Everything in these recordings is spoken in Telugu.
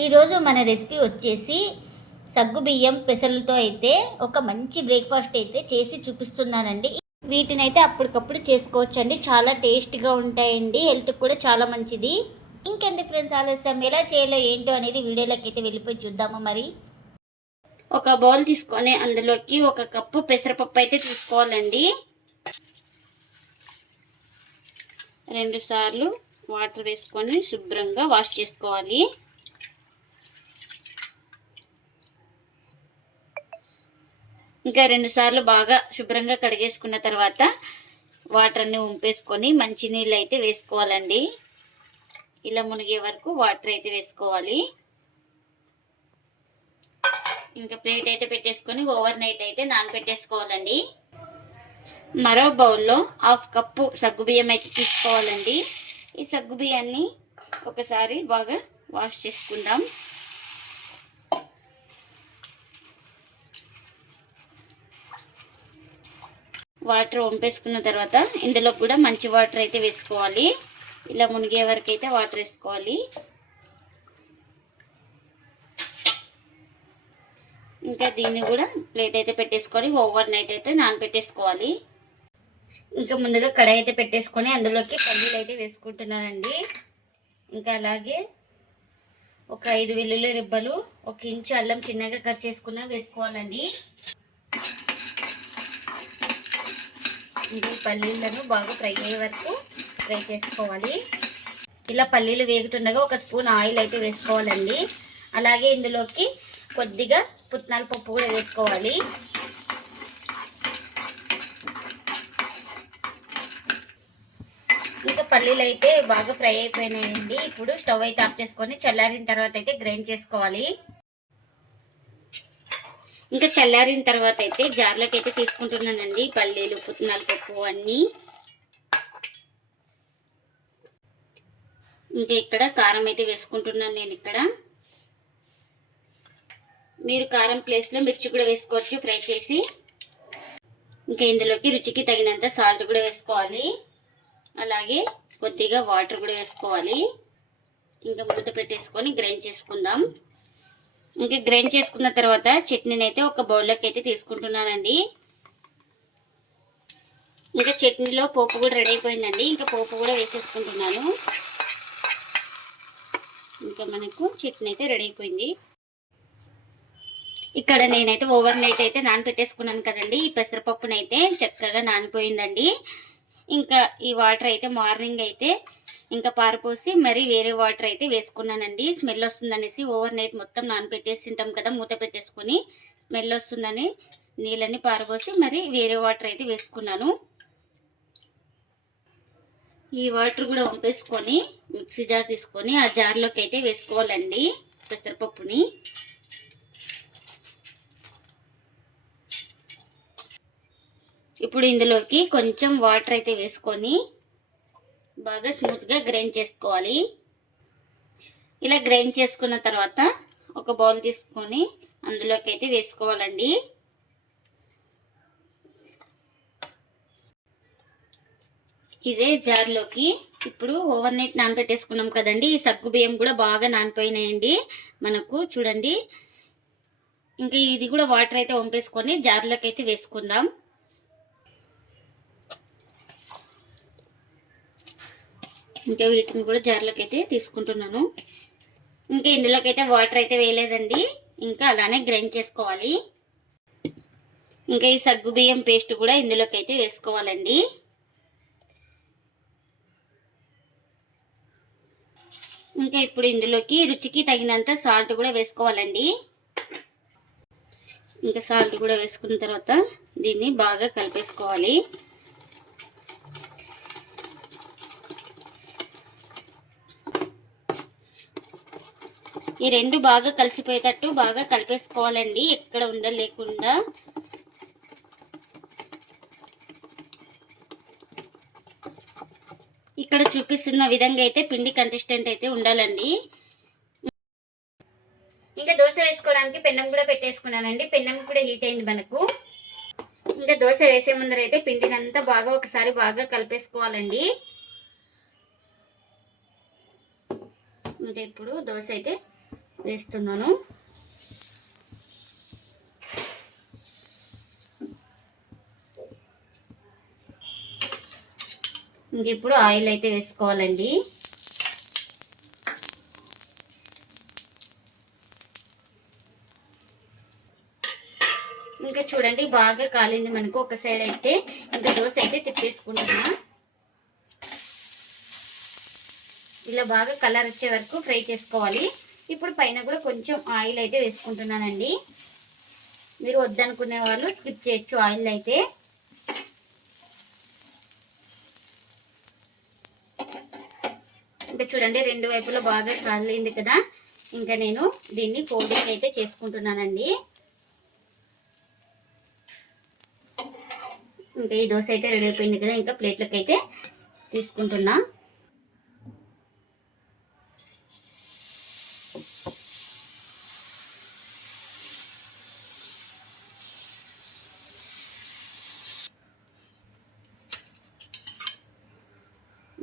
ఈరోజు మన రెసిపీ వచ్చేసి సగ్గు బియ్యం పెసలతో అయితే ఒక మంచి బ్రేక్ఫాస్ట్ అయితే చేసి చూపిస్తున్నానండి. వీటిని అయితే అప్పటికప్పుడు చేసుకోవచ్చండి. చాలా టేస్ట్గా ఉంటాయండి. హెల్త్కి కూడా చాలా మంచిది. ఇంకెందుకు ఫ్రెండ్స్ ఆలస్యం? ఎలా చేయాలో ఏంటో అనేది వీడియోలోకి అయితే వెళ్ళిపోయి చూద్దాము మరి. ఒక బౌల్ తీసుకొని అందులోకి ఒక కప్పు పెసరపప్పు అయితే తీసుకోవాలండి. రెండు సార్లు వాటర్ వేసుకొని శుభ్రంగా వాష్ చేసుకోవాలి. ఇంకా రెండుసార్లు బాగా శుభ్రంగా కడిగేసుకున్న తర్వాత వాటర్ అన్ని ఉంపేసుకొని మంచినీళ్ళు అయితే వేసుకోవాలండి. ఇలా మునిగే వరకు వాటర్ అయితే వేసుకోవాలి. ఇంకా ప్లేట్ అయితే పెట్టేసుకొని ఓవర్ నైట్ అయితే నానబెట్టేసుకోవాలండి. మరో బౌల్లో హాఫ్ కప్పు సగ్గుబియ్యం అయితే తీసుకోవాలండి. ఈ సగ్గుబియ్యాన్ని ఒకసారి బాగా వాష్ చేసుకుందాం. వాటర్ వంపేసుకున్న తర్వాత ఇందులో కూడా మంచి వాటర్ అయితే వేసుకోవాలి. ఇలా మునిగే వరకు అయితే వాటర్ వేసుకోవాలి. ఇంకా దీన్ని కూడా ప్లేట్ అయితే పెట్టేసుకొని ఓవర్ నైట్ అయితే నానబెట్టేసుకోవాలి ఇంకా ముందుగా కడాయి అయితే పెట్టేసుకొని అందులోకి పల్లీలు అయితే వేసుకుంటున్నానండి. ఇంకా అలాగే ఒక ఐదు వెల్లుల్లి రిబ్బలు ఒక ఇంచు అల్లం చిన్నగా కట్ చేసుకున్న వేసుకోవాలండి. ఈ పల్లీలను బాగా ఫ్రై అయ్యే వరకు ఫ్రై చేసుకోవాలి. ఇలా పల్లీలు వేగుతుండగా ఒక స్పూన్ ఆయిల్ అయితే వేసుకోవాలండి. అలాగే ఇందులోకి కొద్దిగా పుట్నాల పప్పు కూడా వేసుకోవాలి. ఇంకా పల్లీలు అయితే బాగా ఫ్రై అయిపోయినాయండి. ఇప్పుడు స్టవ్ అయితే ఆఫ్ చేసుకొని చల్లారిన తర్వాత అయితే గ్రైండ్ చేసుకోవాలి. ఇంకా చల్లారిన తర్వాత అయితే జార్లోకి అయితే తీసుకుంటున్నానండి. పల్లీలు పుట్టినాలు పప్పు అన్నీ. ఇంకా ఇక్కడ కారం అయితే వేసుకుంటున్నాను నేను ఇక్కడ. మీరు కారం ప్లేస్లో మిర్చి కూడా వేసుకోవచ్చు ఫ్రై చేసి. ఇంకా ఇందులోకి రుచికి తగినంత సాల్ట్ కూడా వేసుకోవాలి. అలాగే కొద్దిగా వాటర్ కూడా వేసుకోవాలి. ఇంకా మూత పెట్టేసుకొని గ్రైండ్ చేసుకుందాం. ఇంకా గ్రైండ్ చేసుకున్న తర్వాత చట్నీని అయితే ఒక బౌల్లోకి అయితే తీసుకుంటున్నానండి. ఇంకా చట్నీలో పోపు కూడా రెడీ అయిపోయిందండి. ఇంకా పోపు కూడా వేసేసుకుంటున్నాను. ఇంకా మనకు చట్నీ అయితే రెడీ అయిపోయింది. ఇక్కడ నేనైతే ఓవర్ నైట్ అయితే నానపెట్టేసుకున్నాను కదండి. ఈ పెసరపప్పునైతే చక్కగా నానిపోయిందండి. ఇంకా ఈ వాటర్ అయితే మార్నింగ్ అయితే ఇంకా పారపోసి మరీ వేరే వాటర్ అయితే వేసుకున్నానండి. స్మెల్ వస్తుందనేసి ఓవర్ నైట్ మొత్తం నానబెట్టేసి ఉంటాం కదా మూత పెట్టేసుకొని స్మెల్ వస్తుందని నీళ్ళని పారపోసి మరి వేరే వాటర్ అయితే వేసుకున్నాను. ఈ వాటర్ కూడా వంపేసుకొని మిక్సీ జార్ తీసుకొని ఆ జార్లోకి అయితే వేసుకోవాలండి పెసరపప్పుని. ఇప్పుడు ఇందులోకి కొంచెం వాటర్ అయితే వేసుకొని బాగా స్మూత్గా గ్రైండ్ చేసుకోవాలి. ఇలా గ్రైండ్ చేసుకున్న తర్వాత ఒక బౌల్ తీసుకొని అందులోకి అయితే వేసుకోవాలండి. ఇదే జార్లోకి ఇప్పుడు ఓవర్ నైట్ నానపెట్టేసుకున్నాం కదండి. ఈ సగ్గు బియ్యం కూడా బాగా నానిపోయినాయండి. మనకు చూడండి. ఇంకా ఇది కూడా వాటర్ అయితే వంపేసుకొని జార్లోకి అయితే వేసుకుందాం. ఇంకా వీటిని కూడా జార్లోకి అయితే తీసుకుంటున్నాను. ఇంకా ఇందులోకి అయితే వాటర్ అయితే వేయలేదండి. ఇంకా అలానే గ్రైండ్ చేసుకోవాలి. ఇంకా ఈ సగ్గు బియ్యం పేస్ట్ కూడా ఇందులోకి అయితే వేసుకోవాలండి. ఇంకా ఇప్పుడు ఇందులోకి రుచికి తగినంత సాల్ట్ కూడా వేసుకోవాలండి. ఇంకా సాల్ట్ కూడా వేసుకున్న తర్వాత దీన్ని బాగా కలిపేసుకోవాలి. ఈ రెండు బాగా కలిసిపోయేటట్టు బాగా కలిపేసుకోవాలండి. ఎక్కడ ఉండలేకుండా. ఇక్కడ చూపిస్తున్న విధంగా అయితే పిండి కన్సిస్టెంట్ అయితే ఉండాలండి. ఇంకా దోశ వేసుకోవడానికి పెన్నం కూడా పెట్టేసుకున్నానండి. పెన్నం కూడా హీట్ అయింది మనకు. ఇంకా దోశ వేసే ముందర అయితే పిండిని అంతా బాగా ఒకసారి బాగా కలిపేసుకోవాలండి. ఇంకా ఇప్పుడు దోశ అయితే వేస్తున్నాను. ఇంక ఇప్పుడు ఆయిల్ అయితే వేసుకోవాలండి. ఇంకా చూడండి బాగా కాలింది మనకు ఒక సైడ్ అయితే. ఇంకా దోశ అయితే తిప్పేసుకుంటున్నా. ఇలా బాగా కలర్ వచ్చే వరకు ఫ్రై చేసుకోవాలి. ఇప్పుడు పైన కూడా కొంచెం ఆయిల్ అయితే వేసుకుంటున్నానండి. మీరు వద్దనుకునే వాళ్ళు స్కిప్ చేయొచ్చు ఆయిల్ అయితే. ఇంకా చూడండి రెండు వైపులా బాగా కాలింది కదా. ఇంకా నేను దీన్ని ఫోల్డింగ్ అయితే చేసుకుంటున్నానండి. ఇంకా ఈ దోశ అయితే రెడీ అయిపోయింది కదా. ఇంకా ప్లేట్లకు అయితే తీసుకుంటున్నా.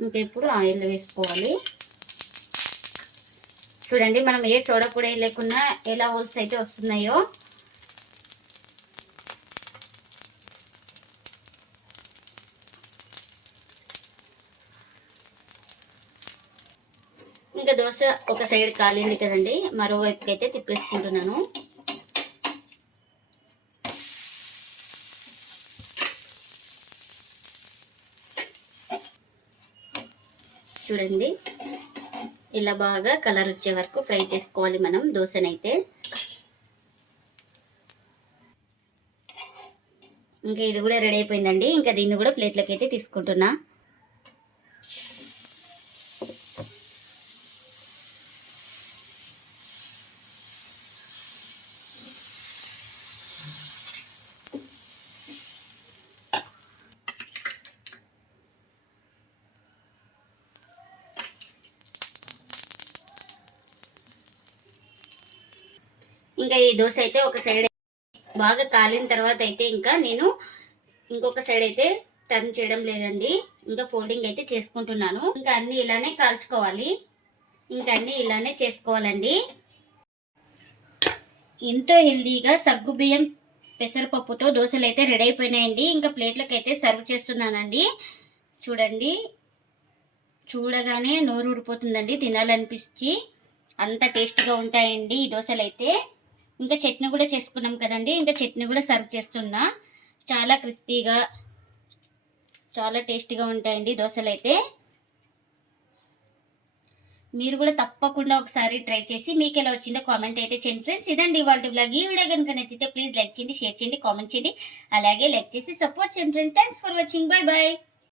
ఇంకా ఇప్పుడు ఆయిల్ వేసుకోవాలి. చూడండి మనం ఏ సోడా పొడి లేకుండా ఎలా హోల్స్ అయితే వస్తున్నాయో. ఇంకా దోశ ఒక సైడ్ కాలింది కదండి మరోవైపుకి అయితే తిప్పేసుకుంటున్నాను. చూడండి. ఇలా బాగా కలర్ వచ్చే వరకు ఫ్రై చేసుకోవాలి మనం దోశనైతే. ఇంకా ఇది కూడా రెడీ అయిపోయిందండి. ఇంకా దీన్ని కూడా ప్లేట్లోకి అయితే తీసుకుంటున్నా. ఇంకా ఈ దోశ అయితే ఒక సైడ్ బాగా కాలిన తర్వాత అయితే ఇంకా నేను ఇంకొక సైడ్ అయితే టర్న్ చేయడం లేదండి. ఇంకా ఫోల్డింగ్ అయితే చేసుకుంటున్నాను. ఇంకా అన్ని ఇలానే కాల్చుకోవాలి. ఇంకా అన్ని ఇలానే చేసుకోవాలండి. ఎంతో హెల్దీగా సగ్గు బియ్యం పెసరపప్పుతో దోశలు అయితే రెడీ అయిపోయినాయండి. ఇంకా ప్లేట్లకు అయితే సర్వ్ చేస్తున్నానండి. చూడండి. చూడగానే నోరు ఊరిపోతుందండి తినాలనిపించి. అంత టేస్ట్గా ఉంటాయండి ఈ దోశలు అయితే ఇంకా చట్నీ కూడా చేసుకున్నాం కదండి. ఇంకా చట్నీ కూడా సర్వ్ చేస్తున్నా. చాలా క్రిస్పీగా చాలా టేస్టీగా ఉంటాయండి దోశలు అయితే మీరు కూడా తప్పకుండా ఒకసారి ట్రై చేసి మీకు ఎలా వచ్చిందో కామెంట్ అయితే చేయండి ఫ్రెండ్స్. ఇదండి వాళ్ళ బ్లాగ్ ఈ వీడియో కనుక నచ్చితే ప్లీజ్ లైక్ చేయండి షేర్ చేయండి కామెంట్ చేయండి. అలాగే లైక్ చేసి సపోర్ట్ చేయండి friends. Thanks for watching. Bye bye.